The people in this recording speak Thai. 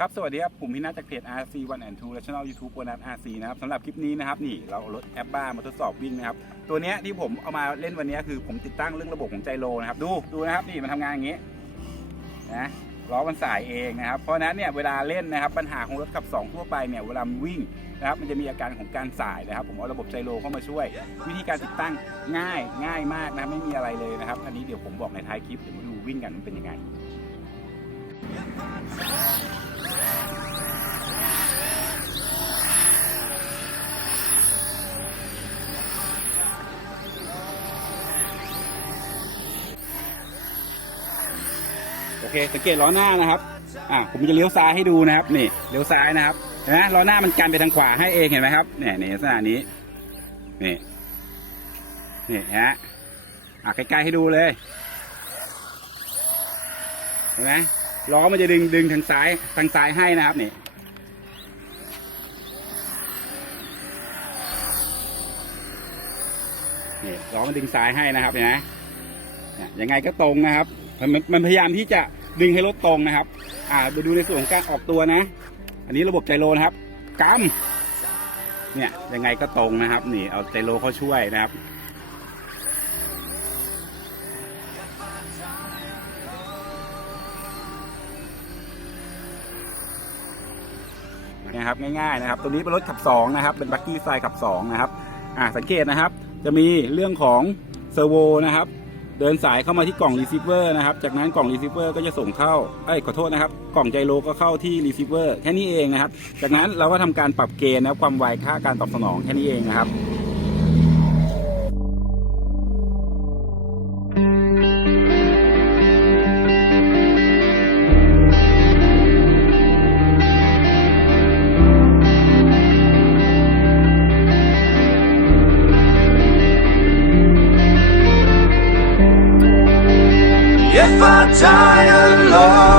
ครับ สวัสดีครับ ผมพินาจากเพจ RC 1 and 2 และช่อง YouTube โบนัส RC นะครับสำหรับคลิปนี้นะครับ นี่เราเอารถแอปบ้ามาทดสอบวิ่งนะครับ ตัวเนี้ยที่ผมเอามาเล่นวันนี้คือผมติดตั้งเรื่องระบบของไจโรนะครับ ดูดูนะครับ นี่มันทำงานอย่างนี้นะล้อมันสายเองนะครับ เพราะนั้นเนี่ยเวลาเล่นนะครับปัญหาของรถขับ 2 ทั่วไปเนี่ยเวลามันวิ่งนะครับมันจะมีอาการของการสายนะครับ ผมเอาระบบไจโรเข้ามาช่วย วิธีการติดตั้งง่ายง่ายมากนะไม่มีอะไรเลยนะครับ อันนี้เดี๋ยวผมบอกในท้ายคลิปเดี๋ยวมาดูวิ่งกันมันเป็นยังไง โอเคสังเกตล้อหน้านะครับอะผมจะเลี้ยวซ้ายให้ดูนะครับ นี่เลี้ยวซ้ายนะครับเห็นไหมล้อหน้ามันกันไปทางขวาให้เองเห็นไหมครับเนี่ยในลักษณะนี้นี่นี่ฮะอะใกล้ๆให้ดูเลยเห็นไหมล้อมันจะดึงดึงทางซ้ายทางซ้ายให้นะครับนี่นี่ล้อมันดึงซ้ายให้นะครับเห็นไหมเนี่ยยังไงก็ตรงนะครับ มันมันมันพยายามที่จะดึงให้รถตรงนะครับ อ่าดูดูในส่วนของการออกตัวนะ อันนี้ระบบไจโรนะครับกำเนี่ยยังไงก็ตรงนะครับ นี่เอาไจโรเขาช่วยนะครับนะครับง่ายๆนะครับตัวนี้เป็นรถขับ 2 นะครับ เป็นบักกี้ไซขับ 2 นะครับ อ่าสังเกตนะครับ จะมีเรื่องของเซอร์โวนะครับ เดินสายเข้ามาที่กล่องรีเซิเวอร์นะครับ จากนั้นกล่องรีเซิเวอร์ก็จะส่งเข้าเอ้ยขอโทษนะครับ กล่องไจโรก็เข้าที่รีเซิเวอร์แค่นี้เองนะครับ จากนั้นเราก็ทำการปรับเกณฑ์นะครับความไวค่าการตอบสนองแค่นี้เองนะครับ if I die alone.